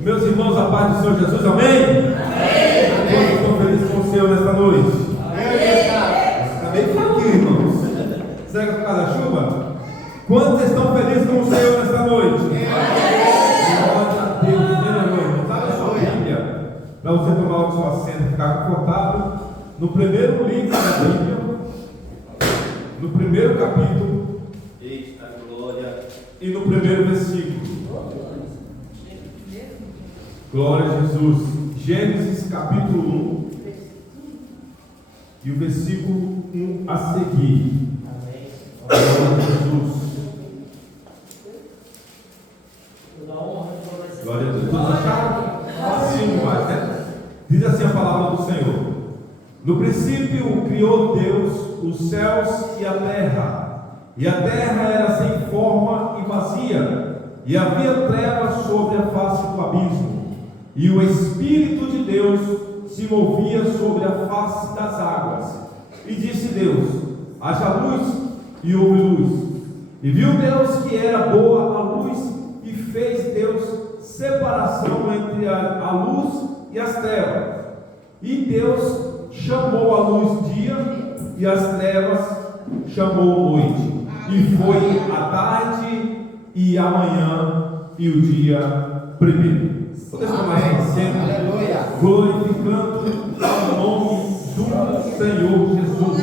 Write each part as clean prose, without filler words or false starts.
Meus irmãos, a paz do Senhor Jesus, amém? Amém. Quantos estão felizes com o Senhor nesta noite? Amém. Está bem fraquinho, irmãos. Será que é por causa da chuva? Quantos estão felizes com o Senhor nesta noite? Glória a Deus. Aleluia. Sabe a sua Bíblia? Para você tomar o seu assento e ficar confortável. No primeiro livro da Bíblia, no primeiro capítulo, eita glória, e no primeiro versículo. Glória a Jesus. Gênesis capítulo 1 e o versículo 1 a seguir. Glória a Jesus. Glória a Deus. Todos acharam? Sim, mais, né? Diz assim a palavra do Senhor: no princípio criou Deus os céus e a terra era sem forma e vazia, e havia trevas sobre a face do abismo, e o Espírito de Deus se movia sobre a face das águas. E disse Deus: haja luz, e houve luz. E viu Deus que era boa a luz, e fez Deus separação entre a luz e as trevas. E Deus chamou a luz dia, e as trevas chamou noite. E foi a tarde e a manhã e o dia primeiro. Podemos tomar assento, glorificando o nome do Senhor Jesus.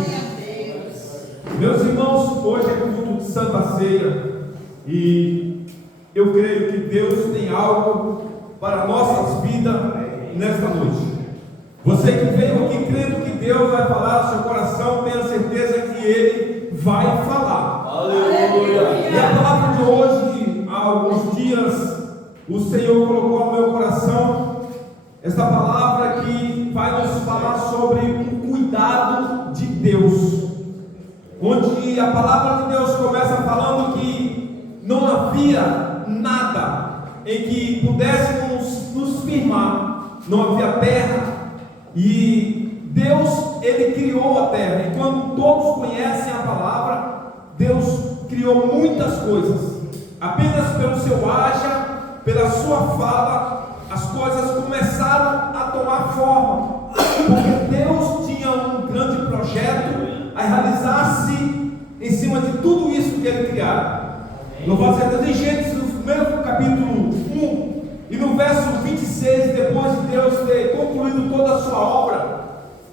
Meus irmãos, hoje é culto de Santa Ceia e eu creio que Deus tem algo para nossas vidas nesta noite. Você que veio aqui crendo que Deus vai falar no seu coração, tenha certeza que Ele vai falar. Aleluia! E a palavra de hoje, há alguns dias, o Senhor colocou no meu coração esta palavra que vai nos falar sobre o cuidado de Deus, onde a palavra de Deus começa falando que não havia nada em que pudéssemos nos firmar, não havia terra, e Deus, Ele criou a terra, e quando todos conhecem a palavra, Deus criou muitas coisas, apenas pelo seu haja, pela sua fala, as coisas começaram a tomar forma, porque Deus tinha um grande projeto a realizar-se em cima de tudo isso que Ele criara. Louvado seja Deus. Em Gênesis, no primeiro capítulo 1 e no verso 26, depois de Deus ter concluído toda a sua obra,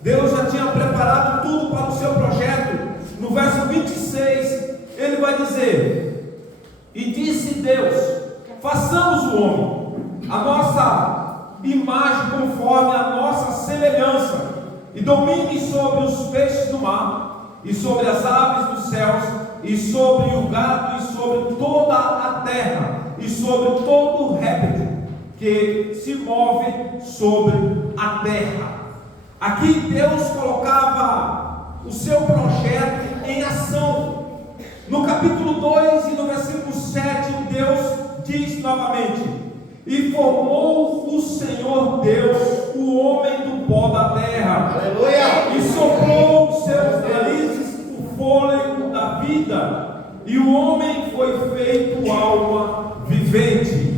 Deus já tinha preparado tudo para o seu projeto. No verso 26, Ele vai dizer: e disse Deus: façamos o homem, a nossa imagem conforme a nossa semelhança, e domine sobre os peixes do mar, e sobre as aves dos céus, e sobre o gado, e sobre toda a terra, e sobre todo o réptil que se move sobre a terra. Aqui Deus colocava o seu projeto em ação. No capítulo 2 e no versículo 7, Deus diz novamente: e formou o Senhor Deus o homem do pó da terra. Aleluia! E soprou os seus narizes o fôlego da vida, e o homem foi feito alma vivente.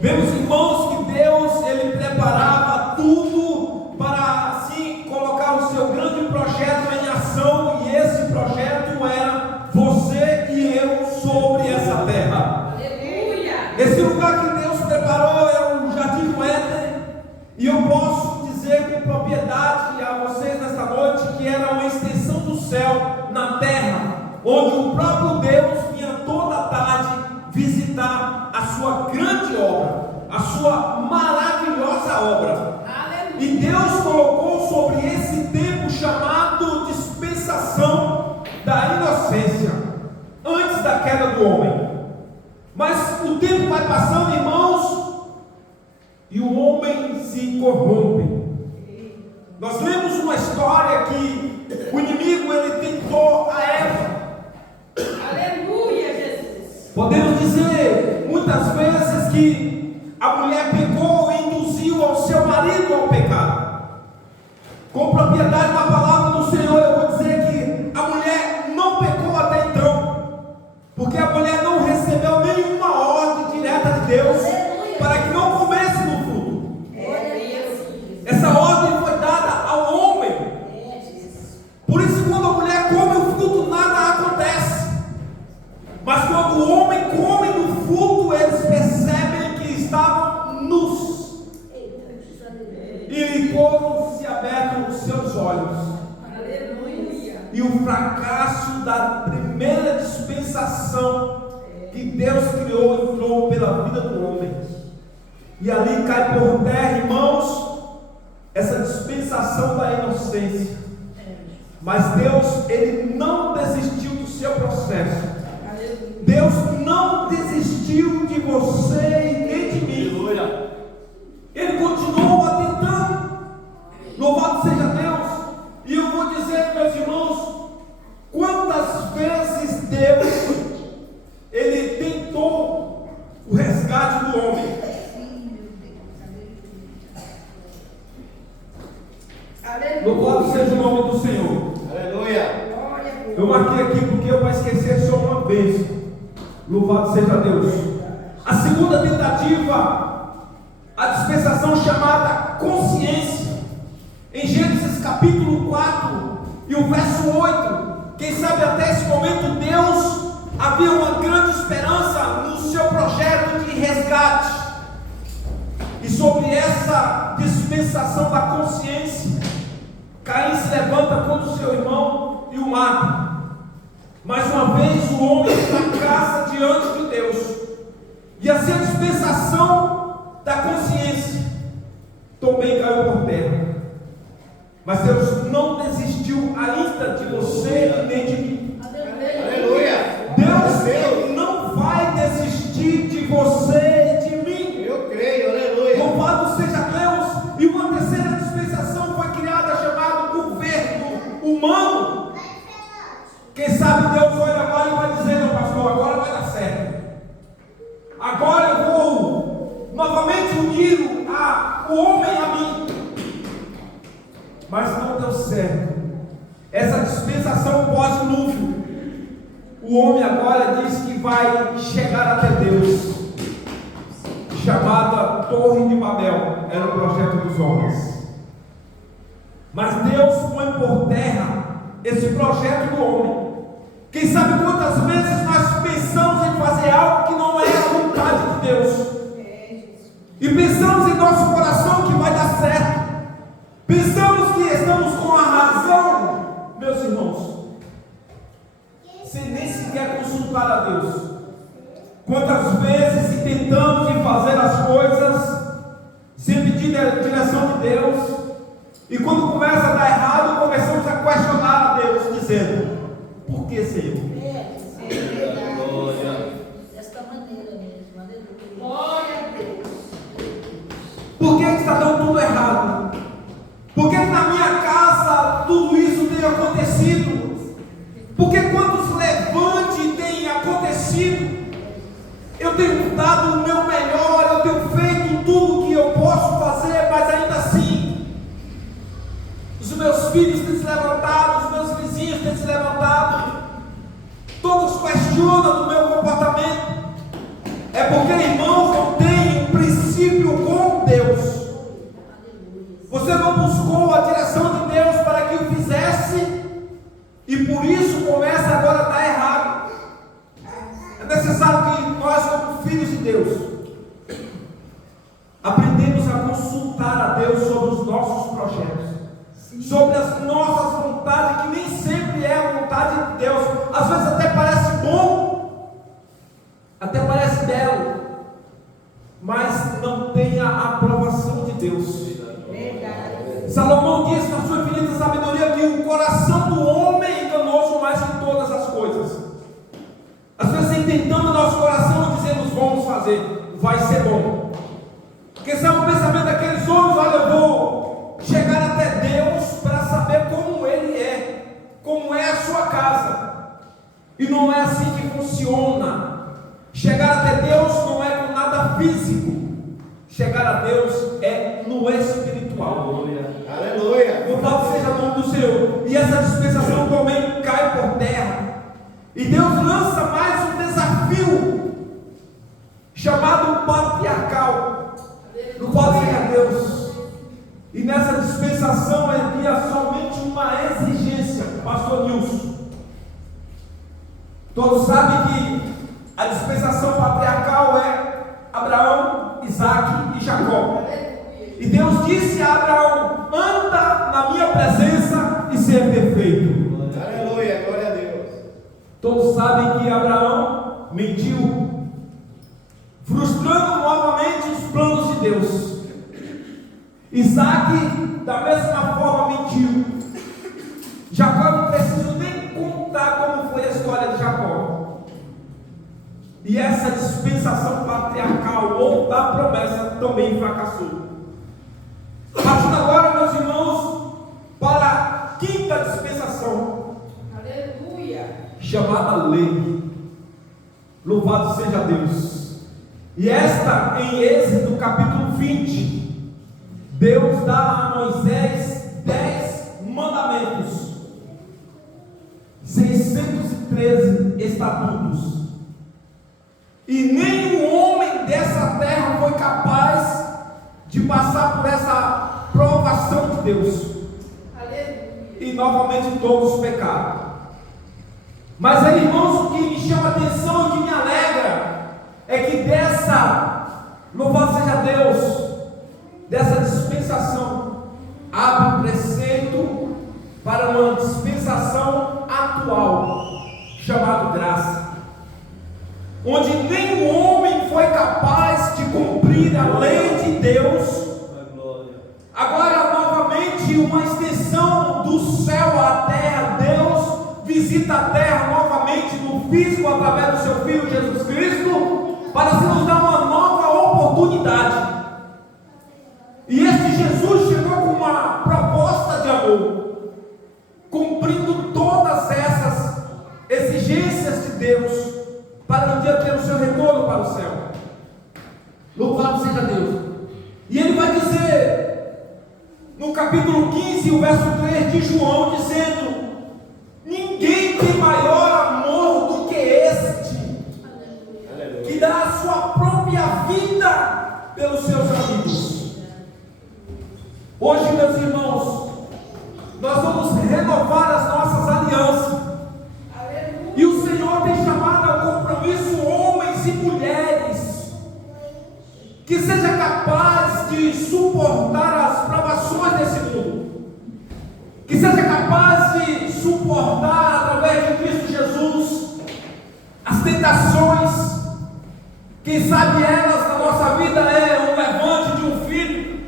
Vemos, irmãos, que Deus, Ele preparava tudo para assim colocar o seu grande projeto em ação, e esse projeto era você e eu sobre essa terra. Esse lugar que Deus preparou é o Jardim do Éden, e eu posso dizer com propriedade a vocês nesta noite que era uma extensão do céu na terra, onde o próprio Deus vinha toda a tarde visitar a sua grande obra, a sua maravilhosa obra. E Deus colocou sobre esse tempo chamado dispensação da inocência, antes da queda do homem. Mas o tempo vai passando, irmãos, e o homem se corrompe. Nós lemos uma história que o inimigo, ele tentou a Eva. Aleluia, Jesus. Podemos dizer muitas vezes que a mulher pecou e induziu ao seu marido ao pecado. Com propriedade da palavra do Senhor, eu vou dizer que a mulher não pecou até então, porque a mulher não recebeu nenhuma ordem direta de Deus. para que não comesse do fruto. Essa ordem foi dada ao homem. Por isso, quando a mulher come o fruto, nada acontece. Mas quando o homem come do fruto, eles percebem que estavam nus. E foram se abertos os seus olhos. E o fracasso da primeira dispensação que Deus criou entrou pela vida do homem. E ali cai por terra, irmãos, essa dispensação da inocência. Mas Deus, Ele não desistiu do seu processo. Deus não desistiu de você e nem de mim. Ele continuou tentando. Louvado seja Deus. E eu vou dizer, meus irmãos, quantas vezes Deus, Ele tentou o resgate do homem. Louvado seja o nome do Senhor. Aleluia. Eu marquei aqui porque eu vou esquecer só uma vez. Louvado seja Deus. A segunda tentativa, a dispensação chamada consciência. Em Gênesis capítulo 4 e o verso 8. Quem sabe até esse momento Deus havia uma grande esperança no seu projeto de resgate. E sobre essa dispensação da consciência, Caim se levanta contra o seu irmão e o mata. Mais uma vez o homem fracassa diante de Deus. E assim a dispensação da consciência também caiu por terra. Mas Deus não desistiu ainda de você e nem de mim. Aleluia. Deus não vai desistir de você e de mim. Eu creio, aleluia. Louvado seja Deus. E uma terceira dispensação foi criada, chamada governo humano. Quem sabe Deus olha agora e vai dizer: não, pastor, agora vai dar certo. Agora eu vou novamente unir o homem a mim. Mas não deu certo. Essa dispensação pós-dilúvio, o homem agora diz que vai chegar até Deus. Chamada Torre de Babel, era o projeto dos homens. Mas Deus põe por terra esse projeto do homem. Quem sabe quantas vezes nós pensamos em fazer algo que não é a vontade de Deus, e pensamos em nosso coração que vai dar certo, pensamos que estamos com a razão, meus irmãos, sem nem sequer consultar a Deus. Quantas vezes tentamos em fazer as coisas sem pedir a direção de Deus, e quando começa a dar errado, começamos a questionar a Deus, dizendo: por que, Senhor? Desta maneira mesmo, aleluia. Glória a Deus. Por que está dando tudo errado? Por que na minha casa tudo isso tem acontecido? Por que quantos levantes tem acontecido? Eu tenho dado o meu melhor, eu tenho feito tudo que eu posso fazer, mas ainda assim, os meus filhos têm se levantado, os meus vizinhos têm se levantado, todos questionam do meu comportamento. É porque, irmãos, não tem um princípio com Deus. Você não buscou a direção de Deus para que o fizesse, e por isso começa agora a dar errado. É necessário que nós, como filhos de Deus, aprendemos a consultar a Deus sobre os nossos projetos, sobre as nossas vontades, que nem sempre é a vontade de Deus. Às vezes até parece bom, até parece belo, mas não tem a aprovação de Deus. Salomão disse na sua infinita sabedoria que o coração do homem é enganoso mais que todas as coisas. Às vezes intentando nosso coração e dizemos: vamos fazer, vai ser bom. Porque sabe o pensamento daqueles homens: olha, eu vou chegar até Deus para saber como Ele é, como é a sua casa. E não é assim que funciona. Chegar até Deus não é com nada físico. Chegar a Deus é no espiritual. Aleluia. Louvado seja o nome do Senhor. E essa dispensação também cai por terra. E Deus lança mais um desafio chamado patriarcal. Louvado seja Deus. E nessa dispensação havia somente uma exigência, pastor Nilson. Todos sabem que a dispensação patriarcal é Abraão, Isaque e Jacó. E Deus disse a Abraão: anda na minha presença e seja perfeito. Aleluia, glória a Deus. Todos sabem que Abraão mentiu, frustrando novamente os planos de Deus. Isaque, da mesma forma, mentiu. Jacó, não preciso nem contar como foi a história de Jacó. E essa dispensação patriarcal ou da promessa também fracassou. Partindo agora, meus irmãos, para a quinta dispensação. Aleluia. Chamada lei. Louvado seja Deus. E esta em Êxodo capítulo 20, Deus dá a Moisés 10 mandamentos, 613 estatutos. E nenhum homem dessa terra foi capaz de passar por essa provação de Deus. Aleluia. E novamente todos pecaram. Mas aí, irmãos, o que me chama a atenção e que me alegra é que louvado seja Deus, dessa dispensação abre preceito para uma dispensação atual, chamada graça, onde nenhum homem foi capaz de cumprir a lei de Deus. Agora novamente uma extensão do céu à terra. Deus visita a terra novamente no físico através do seu Filho Jesus Cristo, para se nos dar uma nova oportunidade. E esse Jesus chegou com uma proposta de amor, cumprindo todas essas exigências de Deus, para um dia ter o seu retorno para o céu. Louvado seja Deus. E ele vai dizer no capítulo 15, o verso 3 de João, dizendo: ninguém tem maior amor do que este, que dá a sua própria vida pelos seus amigos. Hoje, meus irmãos, nós vamos renovar as nossas alianças. E o Senhor tem chamado ao compromisso homens e mulheres que seja capaz de suportar as provações desse mundo, que seja capaz de suportar através de Cristo Jesus as tentações. Quem sabe elas na nossa vida é o levante de um filho,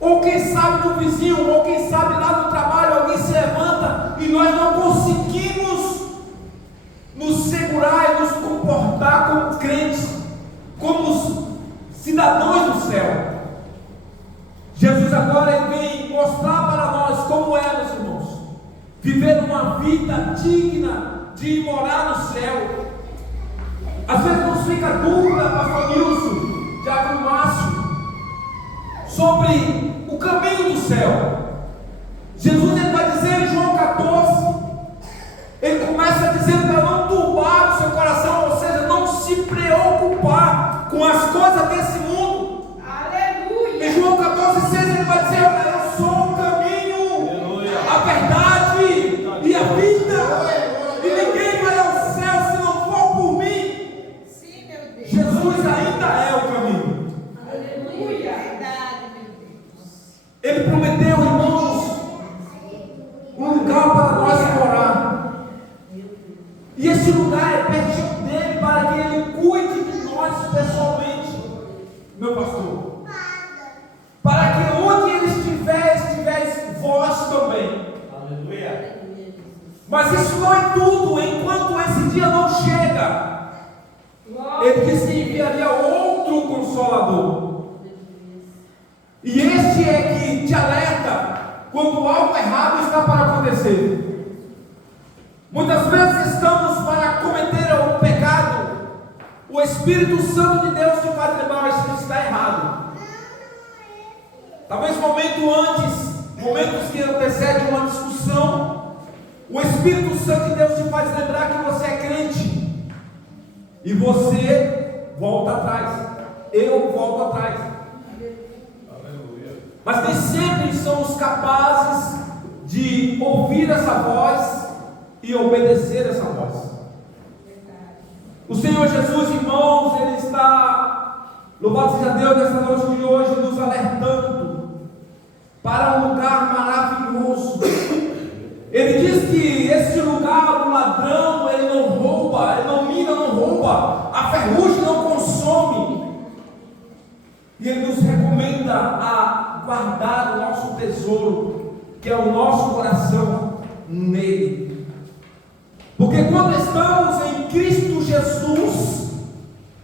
ou quem sabe do vizinho, ou quem sabe lá no trabalho alguém se levanta e nós não conseguimos nos segurar e nos comportar como crentes, como cidadãos do céu. Jesus agora vem mostrar para nós como é, meus irmãos, viver uma vida digna de morar no céu. Às vezes nos fica dúvida, pastor Nilson, Diácono Márcio, sobre o caminho do céu. Jesus ele vai dizer em João 14, ele começa dizendo para não turbar o seu coração, ou seja, não se preocupar com as coisas desse mundo. Aleluia. Em João 14,6 ele vai dizer: eu sou o caminho, aleluia, a verdade e a vida, e ninguém vai ao céu se não for por mim. Sim, meu Deus. Jesus ainda é o caminho. Aleluia. Verdade, meu Deus. Ele prometeu, irmãos, um lugar para nós morar. E esse lugar é pertinho dele, para que ele cuide de nós pessoalmente, meu pastor. Para que onde ele estiver vós também. Aleluia. Mas isso não é tudo, enquanto esse dia não chega. Ele disse que enviaria outro Consolador. E este é que te alerta quando algo errado está para acontecer. Muitas vezes estamos para cometer o pecado, o Espírito Santo de Deus te faz lembrar: isso está errado. Talvez momentos que antecedem uma discussão, o Espírito Santo de Deus te faz lembrar que você é crente, e você volta atrás, eu volto atrás. mas nem sempre somos capazes de ouvir essa voz e obedecer essa voz. O Senhor Jesus, irmãos, Ele está, louvado seja Deus, nessa noite de hoje, nos alertando para um lugar maravilhoso. Ele diz que este lugar, o ladrão, ele não rouba, ele não mina, não rouba, a ferrugem não consome. E Ele nos recomenda a guardar o nosso tesouro, que é o nosso coração, nele. Porque quando estamos em Cristo Jesus,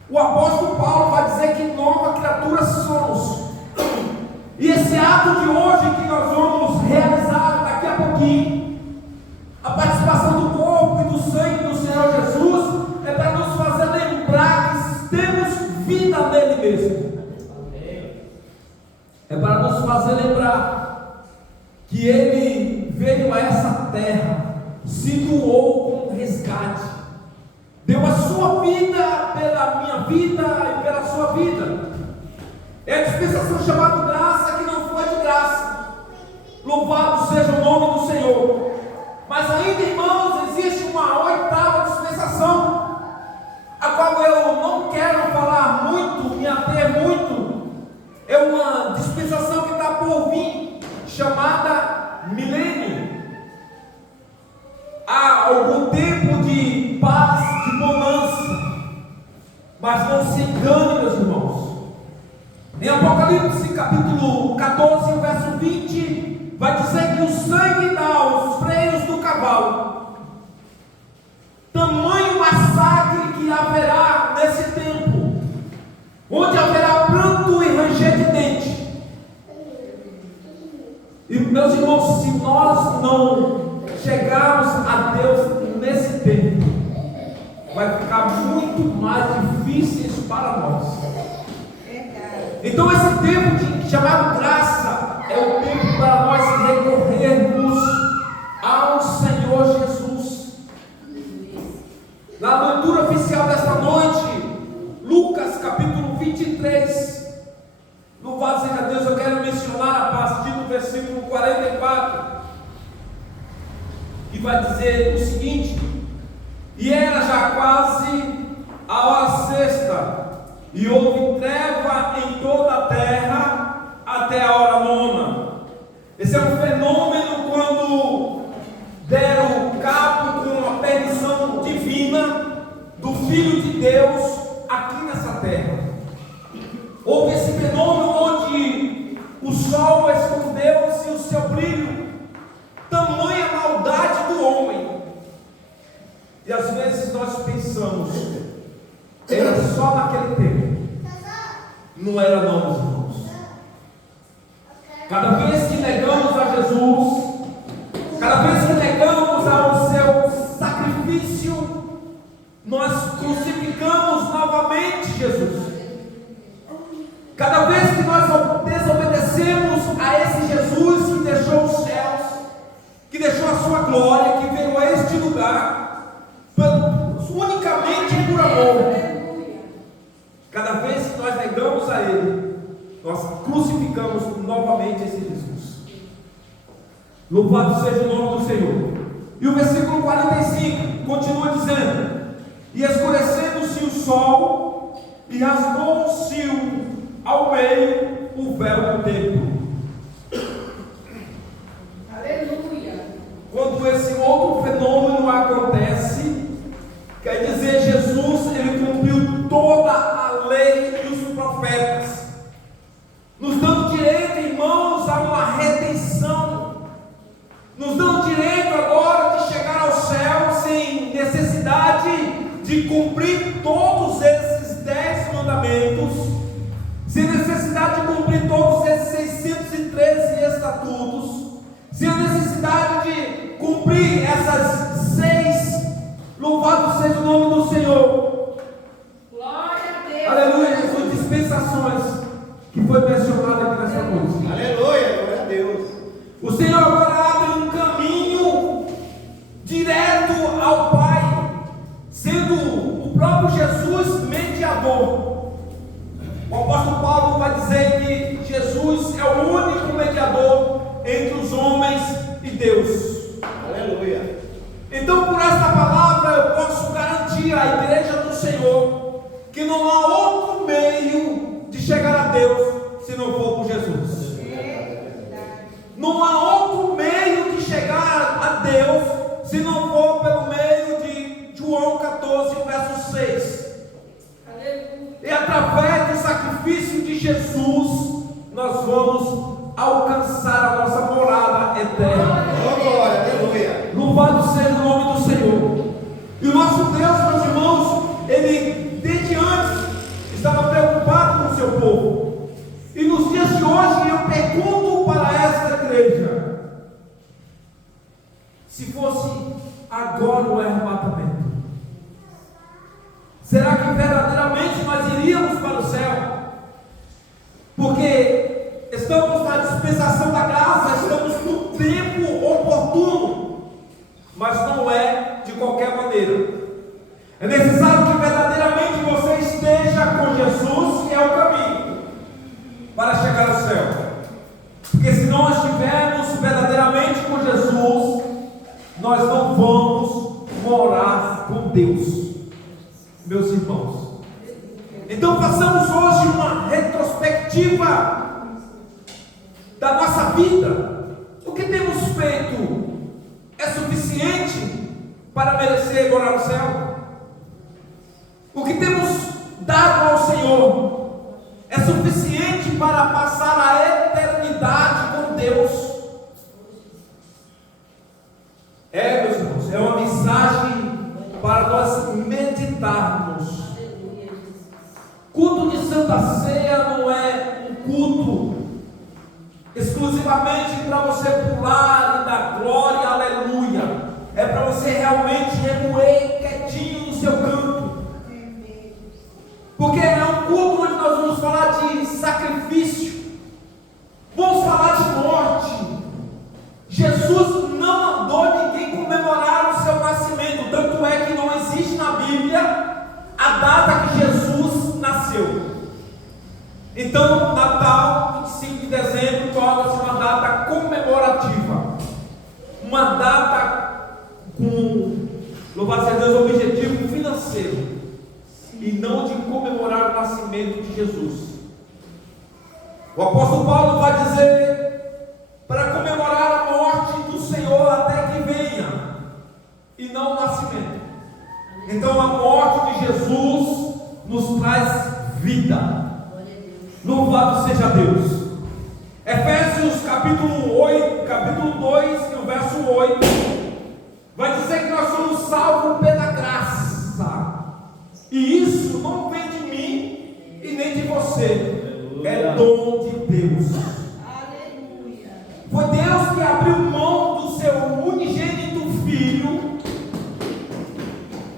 o apóstolo Paulo vai dizer que nova criatura somos. E esse ato de hoje que nós vamos realizar daqui a pouquinho, a participação do corpo e do sangue do Senhor Jesus, é para nos fazer lembrar que temos vida nele mesmo. É para nos fazer lembrar que Ele veio a essa terra, se doou com resgate, deu a sua vida pela minha vida e pela sua vida. É a dispensação chamada graça, que não foi de graça. Louvado seja o nome do Senhor. Mas ainda, irmãos, existe uma oitava dispensação, a qual eu não quero falar muito, me ater muito. É uma dispensação que está por vir, chamada milênio. Há algum tempo de paz, de bonança, mas não se engane, meus irmãos. Em Apocalipse capítulo 14, verso 20, vai dizer que o sangue dá os freios do cavalo. Tamanho massacre que haverá nesse tempo, onde haverá pranto e ranger de dente. E meus irmãos, se nós não chegarmos a Deus nesse tempo, vai ficar muito mais difícil isso para nós. Então esse tempo chamado graça é o tempo para nós recorrermos ao Senhor Jesus. Na leitura oficial desta noite, Lucas capítulo 23, louvado seja Deus, eu quero mencionar a partir do versículo 44, que vai dizer o seguinte: e era já quase a hora sexta, e houve treva em toda a terra até a hora nona. Esse é um fenômeno quando deram cabo com a permissão divina do Filho de Deus aqui nessa terra. Houve esse fenômeno onde o sol escondeu-se o seu brilho, tamanha maldade do homem. E às vezes nós pensamos, era só naquele tempo. Não era não, meus irmãos. Cada vez que negamos a Jesus, cada vez que negamos ao seu sacrifício, nós crucificamos novamente Jesus. Cada vez que nós desobedecemos a esse Jesus que deixou os céus, que deixou a sua glória, que veio a este lugar, unicamente por amor. Cada vez que nós negamos a Ele, nós crucificamos novamente esse Jesus. Louvado seja o nome do Senhor. E o versículo 45 continua dizendo: e escurecendo-se o sol, e rasgou-se ao meio o véu do templo. Aleluia. Quando esse outro fenômeno acontece, quer dizer, Jesus, Ele cumpriu toda a lei e os profetas, nos dando direito, irmãos, a uma redenção, nos dando direito agora de chegar ao céu sem necessidade de cumprir todos esses 10 mandamentos, sem necessidade de cumprir todos esses 613 estatutos, sem a necessidade de cumprir essas 6, louvado seja o nome do Senhor, Glória a Deus. aleluia, as dispensações que foi mencionado aqui nessa noite. Aleluia, glória a Deus. O Senhor agora abre um caminho direto ao Pai, sendo o próprio Jesus mediador. O apóstolo Paulo vai dizer que Jesus é o único mediador entre os homens e Deus. Aleluia. Então, por esta palavra, eu posso garantir à igreja do Senhor que não há outro meio de chegar a Deus se não for por Jesus. Não há outro meio de chegar a Deus se não for pelo meio de João 14, verso 6. E através do sacrifício de Jesus, nós vamos alcançar a nossa morada eterna. Oh, glória, aleluia. Louvado seja o nome do Senhor. E o nosso Deus, meus irmãos, Ele desde antes estava preocupado com o seu povo. E nos dias de hoje eu pergunto para esta igreja: se fosse agora o arrebatamento, será que verdadeiramente nós iríamos para o céu? Porque estamos na dispensação da graça, estamos no tempo oportuno, mas não é de qualquer maneira. É necessário que verdadeiramente você esteja com Jesus, que é o caminho para chegar ao céu. Porque se não estivermos verdadeiramente com Jesus, nós não vamos morar com Deus, meus irmãos. Então façamos hoje uma retrospectiva da nossa vida. O que temos feito é suficiente para merecer morar no céu? O que temos dado ao Senhor é suficiente para passar a eternidade com Deus? Meus irmãos, é uma mensagem para nós meditarmos. Culto de Santa Ceia não é um culto exclusivamente para você pular e dar glória, aleluia. É para você realmente remoer quietinho no seu canto. Porque é um culto onde nós vamos falar de sacrifício, vamos falar de morte. Jesus não mandou ninguém comemorar o seu nascimento, tanto é que não existe na Bíblia a data que Jesus nasceu. Então, Natal, 25 de dezembro, torna-se uma data comemorativa, uma data com, louvado seja Deus, objetivo financeiro, e não de comemorar o nascimento de Jesus. O apóstolo Paulo vai dizer para comemorar a morte do Senhor até que venha, e não o nascimento. Então a morte de Jesus nos traz vida. Louvado seja Deus. Efésios capítulo 8, capítulo 2, no verso 8, vai dizer que nós somos salvos pela graça. E isso não vem de mim e nem de você. É dom de Deus. Foi Deus que abriu mão do seu unigênito Filho,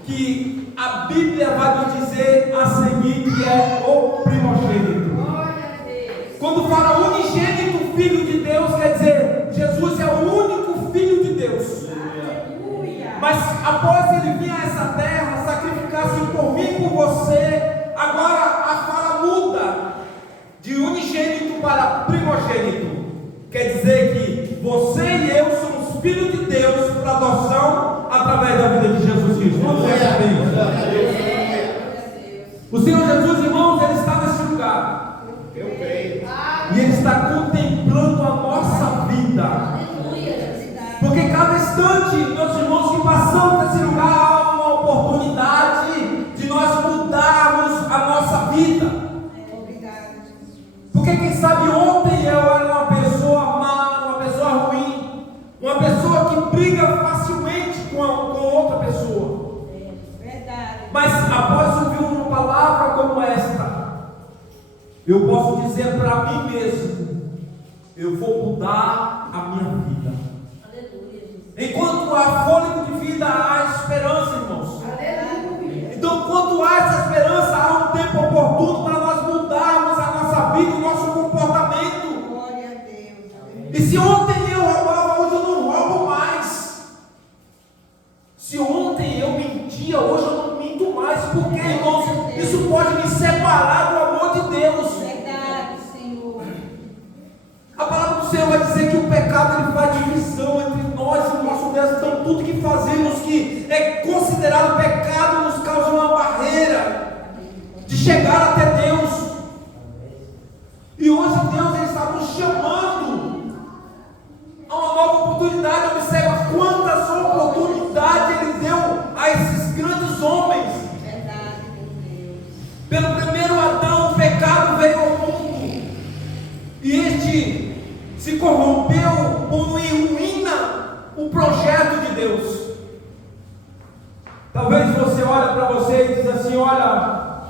que a Bíblia vai nos dizer a seguir que é o primogênito. Quando fala unigênito Filho de Deus, quer dizer, Jesus é o único Filho de Deus. Mas após ele vir a essa terra, sacrificar-se por mim e por você, agora a fala muda de unigênito para primogênito. Quer dizer que você e eu somos filhos de Deus por adoção através da vida de Jesus Cristo. O Senhor Jesus, irmãos, Ele está nesse lugar. Eu creio. E Ele está contemplando a nossa vida. Porque cada instante, meus irmãos, que passamos nesse lugar, há uma oportunidade de nós mudarmos a nossa vida. Porque quem sabe ontem eu era uma pessoa má, uma pessoa ruim, uma pessoa que briga facilmente com outra pessoa. Mas após ouvir uma palavra como esta, eu posso dizer para mim mesmo: eu vou mudar a minha vida. Enquanto há fôlego de vida, há esperança, irmãos. Então, quando há essa esperança, há um tempo oportuno para nós mudarmos a nossa vida, o nosso comportamento. E se ontem eu roubava, hoje eu não roubo mais. Se ontem eu mentia, hoje eu não minto mais. Porque, irmãos, isso pode me separar do amor de Deus. do Senhor vai dizer que o pecado ele faz divisão entre nós e o nosso Deus. Então tudo que fazemos que é considerado pecado nos causa uma barreira de chegar até Deus. E hoje Deus ele está nos chamando a uma nova oportunidade. Observa quantas oportunidades Ele deu a esses grandes homens. Pelo primeiro Adão, o pecado veio ao mundo, e este se corrompeu, ruína o projeto de Deus. Talvez você olhe para você e diz assim: olha,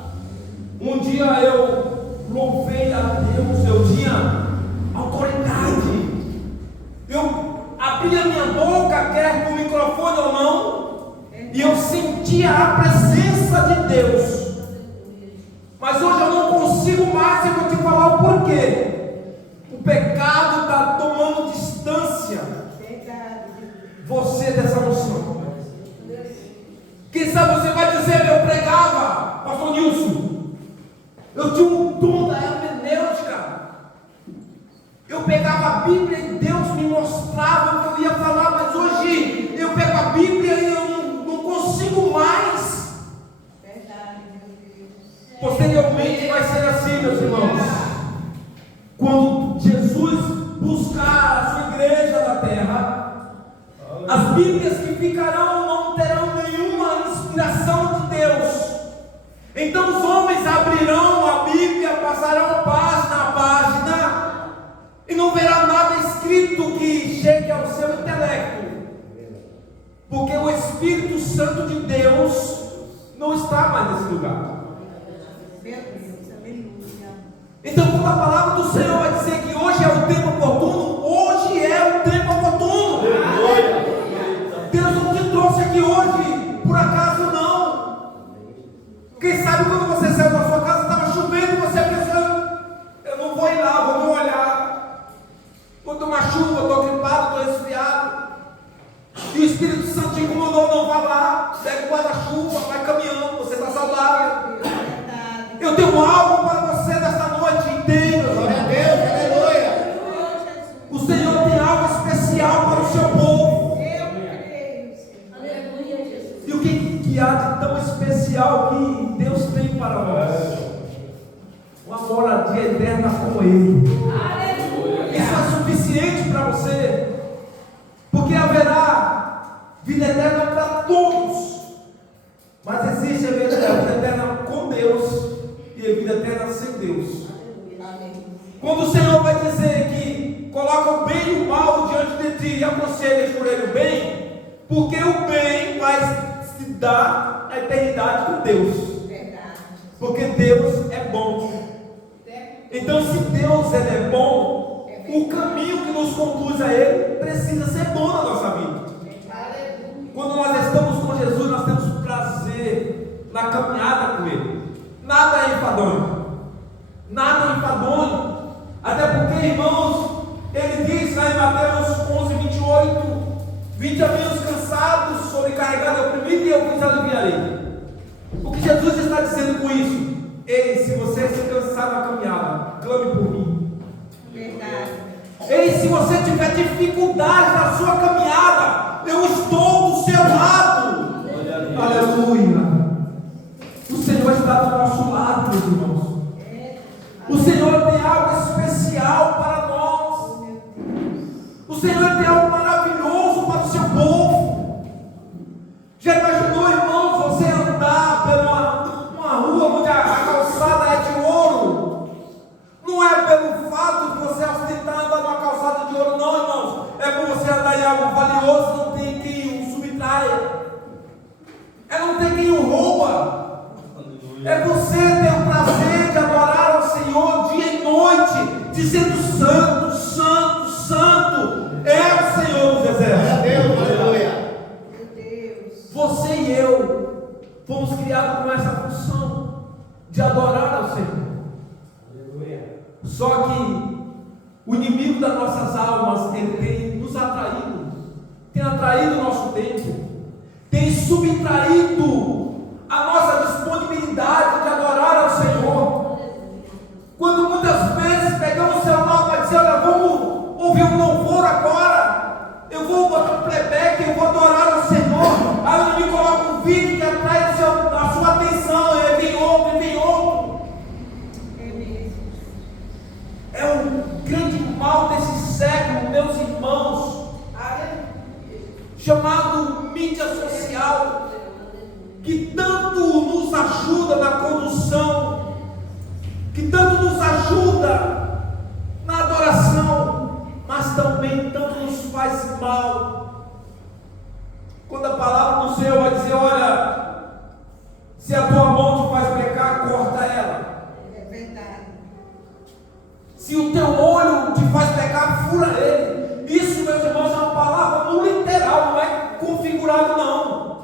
um dia eu louvei a Deus, eu tinha autoridade, eu abri a minha boca, quer com o microfone ou não, e eu sentia a presença de Deus. Mas hoje eu não consigo mais, e eu vou te falar o porquê. O pecado está tomando distância você dessa noção. Quem sabe você vai dizer: eu pregava, pastor Nilson, eu tinha um dom da hermenêutica, eu pegava a Bíblia e Deus me mostrava o que eu ia falar, mas hoje eu pego a Bíblia e eu não consigo mais. Posteriormente vai ser assim, meus irmãos. Quando Jesus buscar a sua igreja na terra, as Bíblias que ficarão não terão nenhuma inspiração de Deus. Então os homens abrirão a Bíblia, passarão página a página, e não verá nada escrito que chegue ao seu intelecto, porque o Espírito Santo de Deus não está mais nesse lugar. Então, quando a palavra do Senhor vai dizer que hoje é o tempo oportuno, hoje é o tempo oportuno. Deus não te trouxe aqui hoje por acaso, não. Quem sabe quando você saiu da sua casa, estava chovendo, e você pensando: eu não vou ir lá, vou me olhar, vou tomar chuva, estou gripado, estou resfriado. E o Espírito Santo te incomodou: não vá lá, pega o guarda-chuva, vai caminhando, você está saudável. Eu tenho algo para você nesta noite, entenda. Glória a Deus, aleluia. O Senhor tem algo especial para o seu povo. Aleluia, Jesus. E o que há de tão especial que Deus tem para nós? Uma moradia eterna com Ele. Aleluia. Isso é suficiente para você, porque haverá vida eterna para todos. Mas existe a vida eterna com Deus e a vida eterna sem Deus. Quando o Senhor vai dizer que coloca o bem e o mal diante de ti e aconselha a escolher o bem, porque o bem vai se dar a eternidade com Deus. Porque Deus é bom. Então, se Deus ele é bom, o caminho que nos conduz a Ele precisa ser bom na nossa vida. Quando nós estamos com Jesus, nós temos prazer na caminhada com Ele. Nada é enfadonho. Nada é enfadonho. Até porque, irmãos, Ele diz lá em Mateus 11:28: vinde a mim os cansados, sobrecarregados e oprimidos, e eu vos aliviarei. O que Jesus está dizendo com isso? Ei, se você se cansar na caminhada, clame por mim. Ei, se você tiver dificuldade na sua caminhada, eu estou do seu lado. Aleluia. O Senhor está do nosso lado, meus irmãos. O Senhor tem algo especial para nós. O Senhor tem algo maravilhoso para o seu povo. Já imaginou, irmãos, você andar por uma rua onde a calçada é de ouro? Não é pelo fato de você ostentar andar numa calçada de ouro, não, irmãos. É por você andar em algo valioso, não tem quem o subtraia. Não tem quem o rouba. É você ter o prazer de adorar ao Senhor dia e noite, dizendo: santo, santo, santo é o Senhor dos exércitos. Glória a Deus, aleluia. Você e eu fomos criados com essa função de adorar ao Senhor. Só que o inimigo das nossas almas, ele tem nos atraído, tem atraído o nosso tempo, tem subtraído a nossa disponibilidade de adorar ao Senhor. Quando muitas vezes pegamos o celular para dizer: olha, vamos mal desse século, meus irmãos, chamado mídia social, que tanto nos ajuda na condução, que tanto nos ajuda na adoração, mas também tanto nos faz mal. Quando a palavra do Senhor vai dizer: olha, se a tua mão te faz pecar, corta ela. É verdade. Se o teu olho te faz pecar, fura ele. Isso, meus irmãos, é uma palavra no literal, não é configurado não.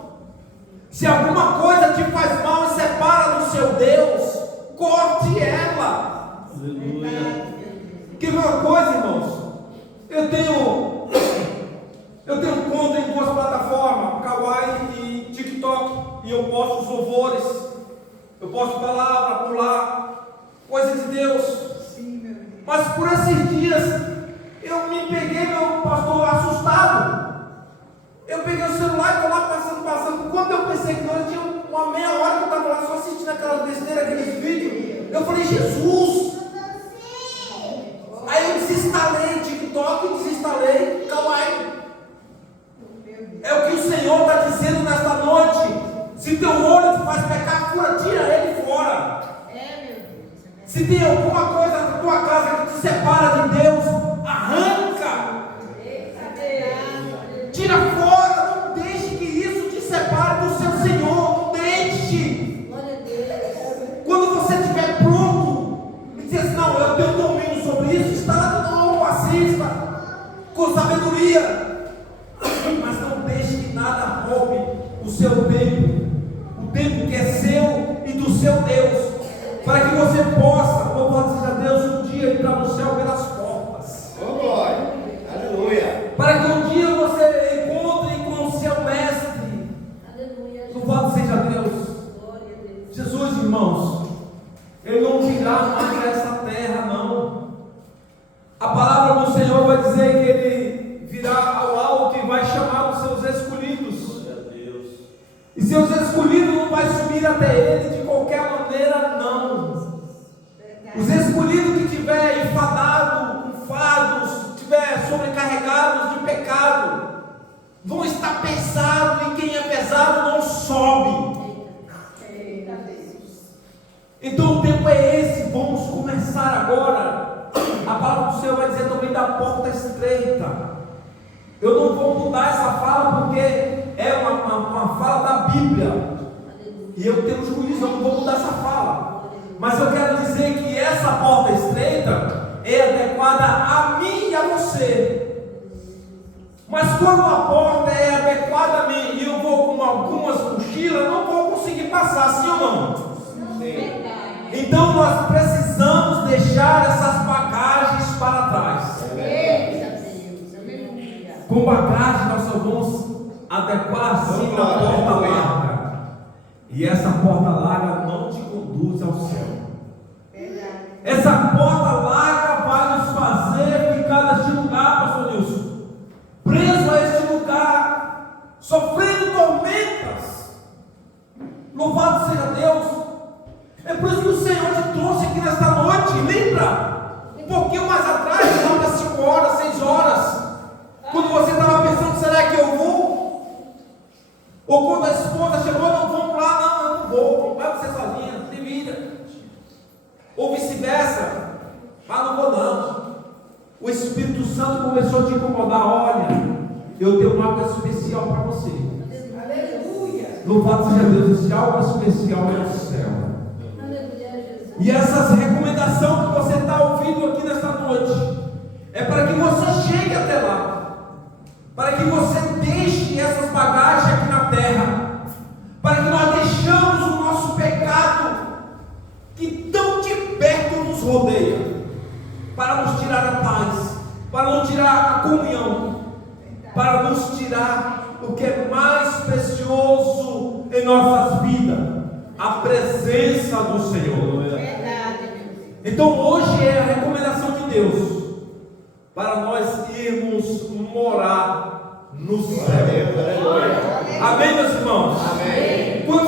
Se alguma coisa te faz mal e separa do seu Deus, corte ela. Aleluia. Quer ver uma coisa, irmãos? Eu tenho conta em duas plataformas, Kawaii e TikTok, e eu posto os louvores, eu posto palavra por lá, coisa de Deus. Sim, meu Deus. Mas por esses dias eu me peguei, meu pastor, assustado. Eu peguei o celular e estou lá passando. Quando eu pensei que não, eu tinha uma meia hora que eu estava lá só assistindo aquelas besteiras, aqueles vídeos. Eu falei: Jesus! Aí eu desinstalei TikTok e desinstalei Kawaii. É o que o Senhor está dizendo nesta noite. Se teu olho te faz pecar, fura, tira ele fora. É, meu Deus. Se tem alguma coisa na tua casa que te separa de Deus, arranca, tira fora, não deixe que isso te separe do seu Senhor, não deixe. Glória a Deus. Quando você estiver pronto e dizer assim: não, eu tenho domínio sobre isso, está lá de novo, assista com sabedoria, mas não deixe que nada roube o seu tempo, o tempo que é seu e do seu Deus, para que você possa, louvado seja Deus, um dia entrar no céu pelas portas. Oh, glória. Aleluia. Para que um dia você encontre com o seu mestre. Aleluia. Louvado seja Deus. Glória a Deus. Jesus, irmãos, Ele não virá mais a essa terra, não. A palavra do Senhor vai dizer que Ele virá ao alto e vai chamar os seus escolhidos. Glória a Deus. E seus escolhidos não vai subir até Ele de qualquer maneira, não. Os escolhidos que tiver enfadado, com fardos, tiver sobrecarregados de pecado, vão estar pesados, e quem é pesado não sobe. Eita Deus. Então o tempo é esse, vamos começar agora. A palavra do Senhor vai dizer também da porta estreita. Eu não vou mudar essa fala porque é uma fala da Bíblia. E eu tenho juízo, eu não vou mudar essa fala. Mas eu quero dizer que essa porta estreita é adequada a mim e a você. Mas quando a porta é adequada a mim e eu vou com algumas mochilas, não vou conseguir passar, sim ou não? Sim. Então nós precisamos deixar essas bagagens para trás. Eita Deus. Aleluia. Com bagagem nós só vamos adequar assim na porta larga. E essa porta larga não te conduz ao céu. Verdade. Essa porta larga vai nos fazer ficar neste lugar, pastor Nilson, preso a este lugar, sofrendo tormentas. Louvado seja Deus. É por isso que o Senhor te trouxe aqui nesta noite. Lembra? Um pouquinho mais atrás, lá para 5 horas, 6 horas, quando você estava pensando: será que eu vou? Ou quando a esposa chegou: não, vamos lá, não, eu não vou, vai você sozinha, tem vida. Ou vice-versa: mas não vou não. O Espírito Santo começou a te incomodar: olha, eu tenho algo especial para você. Aleluia. Louvado seja Deus, esse algo especial é o céu. Aleluia, Jesus. E essas recomendações que você está ouvindo aqui nesta noite é para que você chegue até lá, para que você deixe essas bagagens aqui na terra, para que nós deixamos o nosso pecado que tão de perto nos rodeia, para nos tirar a paz, para nos tirar a comunhão, para nos tirar o que é mais precioso em nossas vidas, a presença do Senhor. Verdade, meu Deus. Então hoje é a recomendação de Deus para nós irmos morar no Glória a céu. Deus. Aleluia. Amém, meus irmãos? Amém. Quando